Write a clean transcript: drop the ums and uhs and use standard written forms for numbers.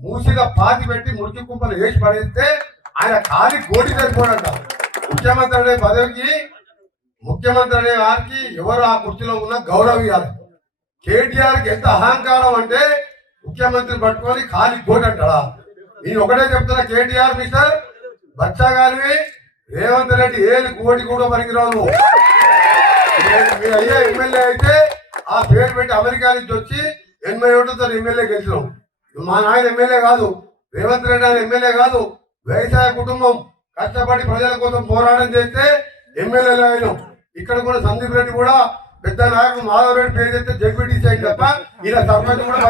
మూసిగా పాతి పెట్టి మురికి కుంపలు వేసి పడేస్తే ఆయన ఖాళీ గోటి సరిపోడంట. ముఖ్యమంత్రి అనే పదవికి ముఖ్యమంత్రి అనే వారికి ఎవరు ఆ కుర్చీలో ఉన్న గౌరవం ఇవ్వాలి. కేటీఆర్కి ఎంత అహంకారం అంటే ముఖ్యమంత్రి పట్టుకొని ఖాళీ గోటి అంటాడా? నేను ఒకటే చెప్తున్నా, కేటీఆర్ మిస్టర్ బచ్చాగారివి రేవంత్ రెడ్డి ఏది కోటి కూడా పనికిరావు. మీ అయ్యా ఎమ్మెల్యే అయితే ఆ పేరు పెట్టి అమెరికా నుంచి వచ్చి 80 ఓట్లతో ఎమ్మెల్యే గెలిచినాం. మా నాయన ఎమ్మెల్యే కాదు, రేవంత్ రెడ్డి ఆయన ఎమ్మెల్యే కాదు. వ్యవసాయ కుటుంబం కష్టపడి ప్రజల కోసం పోరాటం చేస్తే ఎమ్మెల్యేలు అయినాం. ఇక్కడ కూడా సందీప్ రెడ్డి కూడా పెద్ద నాయకుడు మాధవ్ రెడ్డి పేరు చెప్తే జడ్పీటీసీ అయింది తప్ప ఇలా సర్పంచ్ కూడా